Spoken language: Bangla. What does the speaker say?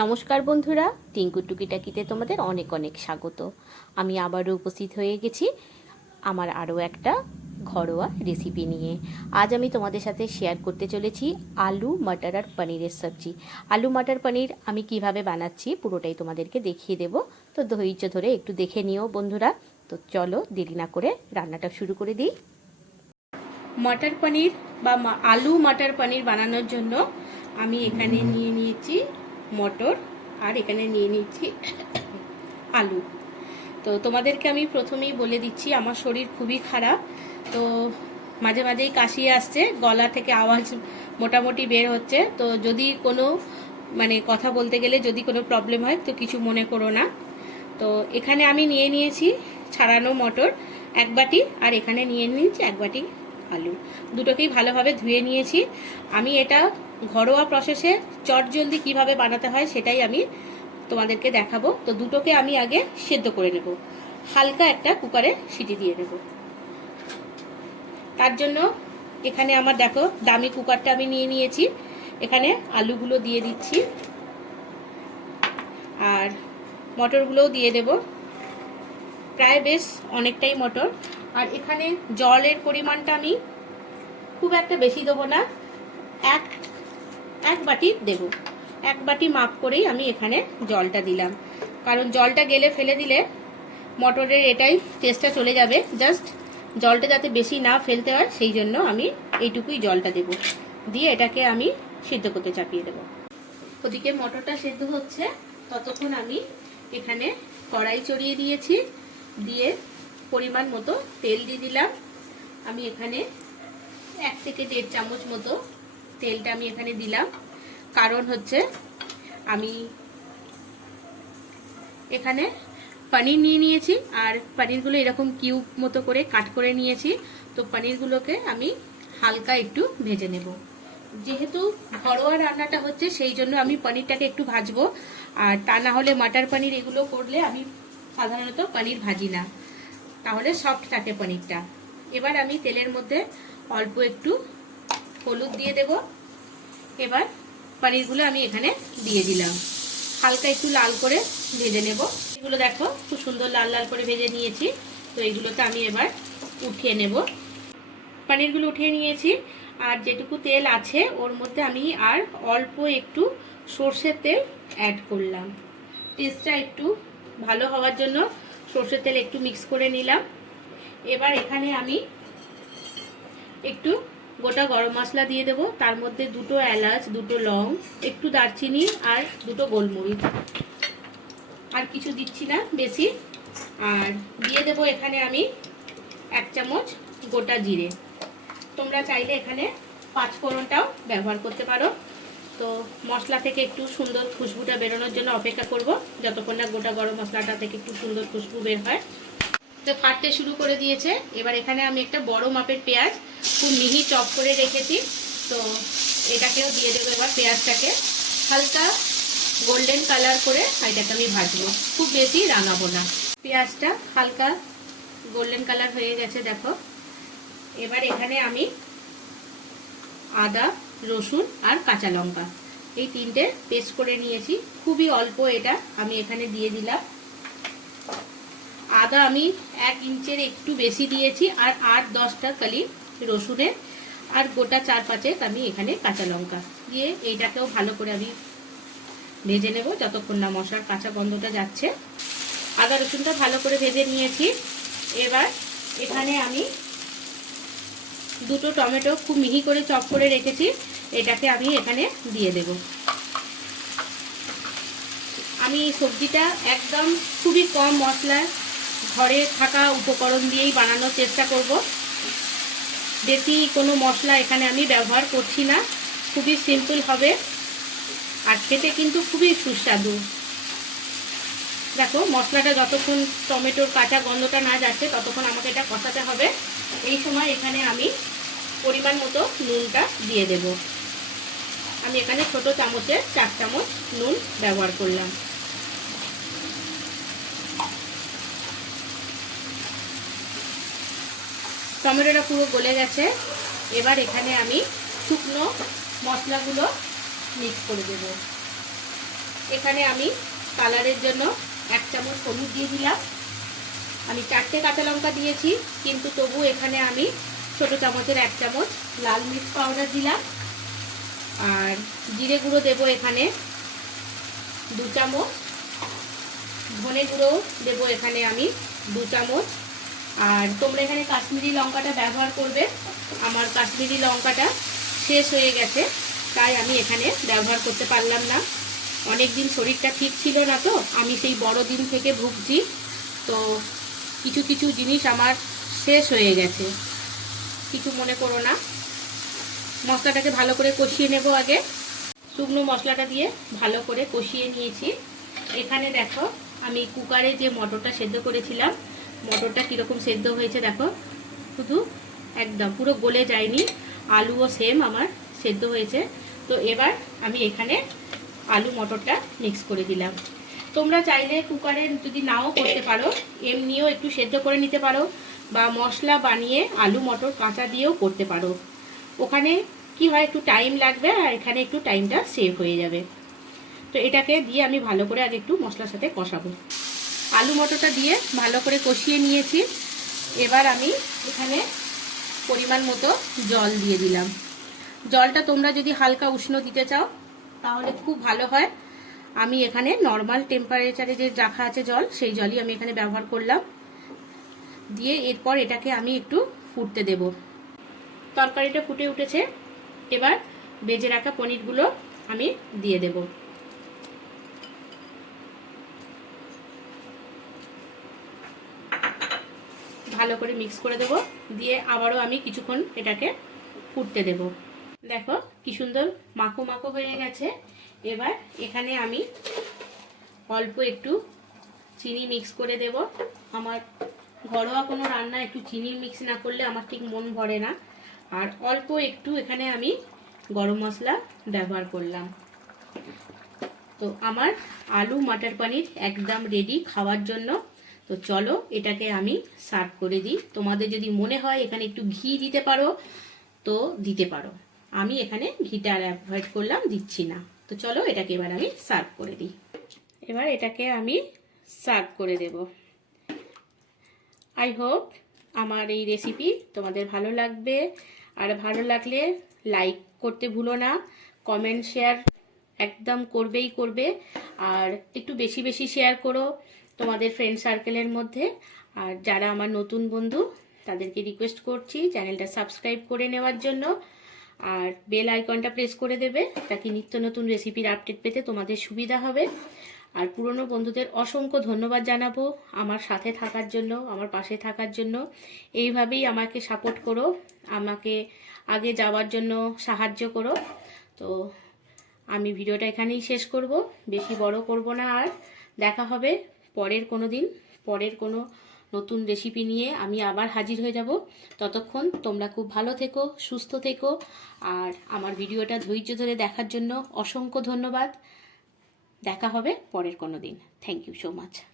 নমস্কার বন্ধুরা, টিঙ্কু টুকিটাকিতে তোমাদের অনেক অনেক স্বাগত। আমি আবারও উপস্থিত হয়ে গেছি আমার আরও একটা ঘরোয়া রেসিপি নিয়ে। আজ আমি তোমাদের সাথে শেয়ার করতে চলেছি আলু, মটর আর পনিরের সবজি। আলু, মটর, পনির আমি কীভাবে বানাচ্ছি পুরোটাই তোমাদেরকে দেখিয়ে দেব। তো ধৈর্য ধরে একটু দেখে নিও বন্ধুরা। তো চলো দেরি না করে রান্নাটা শুরু করে দিই। মটর, পনির বা আলু, মটর, পনির বানানোর জন্য আমি এখানে নিয়ে নিয়েছি মটর আর এখানে নিয়ে নিচ্ছি আলু। তো তোমাদেরকে আমি প্রথমেই বলে দিচ্ছি, আমার শরীর খুবই খারাপ। তো মাঝে মাঝেই কাশি আসছে, গলা থেকে আওয়াজ মোটামুটি বের হচ্ছে। তো যদি কোনো মানে কথা বলতে গেলে যদি কোনো প্রবলেম হয় তো কিছু মনে করো না। তো এখানে আমি নিয়ে নিয়েছি ছাড়ানো মটর এক বাটি আর এখানে নিয়ে নিয়েছি এক বাটি আলু। দুটোকেই ভালোভাবে ধুয়ে নিয়েছি। আমি এটা ঘরোয়া প্রসেসে চট জলদি কীভাবে বানাতে হয় সেটাই আমি তোমাদেরকে দেখাবো। তো দুটোকে আমি আগে সেদ্ধ করে নেব। হালকা একটা কুকারে সিটি দিয়ে নেব। তার জন্য এখানে আমার দেখো দামি কুকারটা আমি নিয়ে নিয়েছি। এখানে আলুগুলো দিয়ে দিচ্ছি। আর মটরগুলোও দিয়ে দেব। প্রায় বেশ অনেকটাই মটর। আর এখানে জলের পরিমাণটা আমি খুব একটা বেশি দেবো না। এক এক বাটি দেব। এক বাটি মাপ করেই আমি এখানে জলটা দিলাম। কারণ জলটা গেলে ফেলে দিলে মটরের এটাই টেস্টটা চলে যাবে। জাস্ট জলটা যাতে বেশি না ফেলতে হয়, সেই জন্য আমি এইটুকুই জলটা দেব। দিয়ে এটাকে আমি সিদ্ধ করতে চাপিয়ে দেব। ওদিকে মটরটা সেদ্ধ হচ্ছে, ততক্ষণ আমি এখানে কড়াই চড়িয়ে দিয়েছি। দিয়ে পরিমাণ মতো তেল দিয়ে দিলাম। আমি এখানে এক থেকে দেড় চামচ মতো তেলটা আমি এখানে দিলাম। কারণ হচ্ছে আমি এখানে পনির নিয়ে নিয়েছি, আর পনিরগুলো এরকম কিউব মতো করে কাট করে নিয়েছি। তো পনিরগুলোকে আমি হালকা একটু ভেজে নেব। যেহেতু ঘরোয়া রান্নাটা হচ্ছে, সেই জন্য আমি পনিরটাকে একটু ভাজবো। আর তা না হলে মাটার পনির এগুলো করলে আমি সাধারণত পনির ভাজি না। তাহলে সফট থাকে পনিরটা। এবার আমি তেলের মধ্যে অল্প একটু হলুদ দিয়ে দেব। এবার পনিরগুলো আমি এখানে দিয়ে দিলাম। হালকা একটু লাল করে ভেজে নেব। এগুলো দেখো, খুব সুন্দর লাল লাল করে ভেজে নিয়েছি। তো এগুলোতে আমি এবার উঠিয়ে নেব। পনিরগুলো উঠিয়ে নিয়েছি। আর যেটুকু তেল আছে, ওর মধ্যে আমি আর অল্প একটু সর্ষের তেল অ্যাড করলাম। টেস্টটা একটু ভালো হওয়ার জন্য সর্ষের তেল একটু মিক্স করে নিলাম। এবার এখানে আমি একটু গোটা গরম মশলা দিয়ে দেবো। তার মধ্যে দুটো এলাচ, দুটো লং, একটু দারচিনি আর দুটো গোলমরিচ। আর কিছু দিচ্ছি না, বেশি। আর দিয়ে দেবো এখানে আমি এক চামচ গোটা জিরে। তোমরা চাইলে এখানে পাঁচ ফোড়নটাও ব্যবহার করতে পারো। তো মশলা থেকে একটু সুন্দর খুশবুটা বেরোনোর জন্য অপেক্ষা করব, যতক্ষণ না গোটা গরম মশলাটা থেকে একটু সুন্দর খুশবু বের হয়। তো ফাটতে শুরু করে দিয়েছে। এবার এখানে আমি একটা বড় মাপের পেঁয়াজ খুব মিহি চপ করে রেখেছি। তো এটাকেও দিয়ে দেবো এবার পেঁয়াজটাকে। হালকা গোল্ডেন কালার করে এটাকে আমি ভাজবো। খুব বেশি রাঙাবো না। পেঁয়াজটা হালকা গোল্ডেন কালার হয়ে গেছে, দেখো। এবার এখানে আমি আদা, রসুন আর কাঁচা লঙ্কা এই তিনটে পেস্ট করে নিয়েছি। খুবই অল্প এটা আমি এখানে দিয়ে দিলাম। আদা আমি এক ইঞ্চের একটু বেশি দিয়েছি আর আট দশটা কালি রসুনের আর গোটা চার পাঁচেক আমি এখানে কাঁচা লঙ্কা দিয়ে এইটাকেও ভালো করে আমি ভেজে নেব যতক্ষণ না মশলার কাঁচা গন্ধটা যাচ্ছে। আদা রসুনটা ভালো করে ভেজে নিয়েছি। এবার এখানে আমি দুটো টমেটো খুব মিহি করে চপ করে রেখেছি, এটাকে আমি এখানে দিয়ে দেব। আমি সবজিটা একদম খুবই কম মশলায় ঘরে থাকা উপকরণ দিয়েই বানানোর চেষ্টা করব। বেশি কোনো মশলা এখানে আমি ব্যবহার করছি না। খুবই সিম্পল হবে আর খেতে কিন্তু খুবই সুস্বাদু। দেখো, মশলাটা যতক্ষণ টমেটোর কাঁচা গন্ধটা না যাচ্ছে, ততক্ষণ আমাকে এটা কষাতে হবে। এই সময় এখানে আমি পরিমাণ মতো নুনটা দিয়ে দেব। আমি এখানে ছোট চামচে চার চামচ নুন ব্যবহার করলাম। টমেটোটা পুরো গলে গেছে। এবার এখানে আমি শুকনো মশলাগুলো মিক্স করে দেব। এখানে আমি কালারের জন্য এক চামচ হলুদ দিয়ে দিলাম। আমি চারটে কাঁচা লঙ্কা দিয়েছি, কিন্তু তবু এখানে আমি ছোট চামচের এক চামচ লাল মির্চ পাউডার দিলাম। আর জিরে গুঁড়ো দেবো এখানে। দু চামচ ধনে গুঁড়ো দেবো এখানে আমি দু চামচ আর তোমরা এখানে কাশ্মীরি লঙ্কাটা ব্যবহার করবে। আমার কাশ্মীরি লঙ্কাটা শেষ হয়ে গেছে, তাই আমি এখানে ব্যবহার করতে পারলাম না। অনেক দিন শরীরটা ঠিক ছিল না তো, আমি সেই বড় দিন থেকে ভুগছি। তো কিছু কিছু জিনিস আমার শেষ হয়ে গেছে। কিছু মনে করো না। মশলাটাকে ভালো করে কষিয়ে নেব আগে। শুকনো মশলাটা দিয়ে ভালো করে কষিয়ে নিয়েছি। এখানে দেখো, আমি কুকারে যে মটরটা সেদ্ধ করেছিলাম মটরটা কীরকম সেদ্ধ হয়েছে দেখো। শুধু একদম, পুরো গলে যায়নি। আলুও সেম আমার সেদ্ধ হয়েছে। তো এবার আমি এখানে আলু মটরটা মিক্স করে দিলাম। তোমরা চাইলে কুকারে যদি নাও করতে পারো, এমনিও একটু সেদ্ধ করে নিতে পারো বা মশলা বানিয়ে আলু মটর কাঁচা দিয়েও করতে পারো। ওখানে কি হয়, একটু টাইম লাগবে আর এখানে একটু টাইমটা সেভ হয়ে যাবে। তো এটাকে দিয়ে আমি ভালো করে আগে একটু মশলার সাথে কষাবো। আলু মটরটা দিয়ে ভালো করে কষিয়ে নিয়েছি। এবার আমি এখানে পরিমাণ মতো জল দিয়ে দিলাম। জলটা তোমরা যদি হালকা উষ্ণ দিতে চাও, তাহলে খুব ভালো হয়। আমি এখানে নর্মাল টেম্পারেচারে যে রাখা আছে জল, সেই জলই আমি এখানে ব্যবহার করলাম। দিয়ে এরপর এটাকে আমি একটু ফুটতে দেব। তরকারিটা ফুটে উঠেছে। এবার বেজে রাখা পনিরগুলো আমি দিয়ে দেব। ভালো করে মিক্স করে দেব। দিয়ে আবারও আমি কিছুক্ষণ এটাকে ফুটতে দেব। দেখো কি সুন্দর মাখো মাখো হয়ে গেছে। এবার এখানে আমি অল্প একটু চিনি মিক্স করে দেব। আমার ঘরোয়া কোনো রান্না একটু চিনি মিক্স না করলে আমার ঠিক মন ভরে না। আর অল্প একটু এখানে আমি গরম মশলা ব্যবহার করলাম। তো আমার আলু, মাটার পানির একদম রেডি খাওয়ার জন্য। তো চলো এটাকে আমি সার্ভ করে দিই। তোমাদের যদি মনে হয় এখানে একটু ঘি দিতে পারো, তো দিতে পারো। আমি এখানে ঘিটা আর অ্যাভয়েড করলাম, দিচ্ছি না। তো চলো এটাকে এবার আমি সার্ভ করে দিই। এবার এটাকে আমি সার্ভ করে দেব। আই হোপ আমার এই রেসিপি তোমাদের ভালো লাগবে। আর ভালো লাগলে লাইক করতে ভুলো না, কমেন্ট শেয়ার একদম করবেই করবে। আর একটু বেশি বেশি শেয়ার করো। তোমাদের ফ্রেন্ড সার্কেলের মধ্যে। আর যারা আমার নতুন বন্ধু, তাদেরকে রিকোয়েস্ট করছি চ্যানেলটা সাবস্ক্রাইব করে নেওয়ার জন্য। আর বেল আইকনটা প্রেস করে দেবে তাকে নিত্য নতুন রেসিপির আপডেট পেতে তোমাদের সুবিধা হবে। আর পুরনো বন্ধুদের অসংখ্য ধন্যবাদ জানাব আমার সাথে থাকার জন্য, আমার পাশে থাকার জন্য। এইভাবেই আমাকে সাপোর্ট করো, আমাকে আগে যাওয়ার জন্য সাহায্য করো। তো আমি ভিডিওটা এখানেই শেষ করব, বেশি বড় করব না আর। দেখা হবে পরের কোনো দিন, পরের কোনো নতুন রেসিপি নিয়ে আমি আবার হাজির হয়ে যাব। ততক্ষণ তোমরা খুব ভালো থেকো, সুস্থ থেকো। আর আমার ভিডিওটা ধৈর্য ধরে দেখার জন্য অসংখ্য ধন্যবাদ। দেখা হবে পরের কোনো দিন। Thank you so much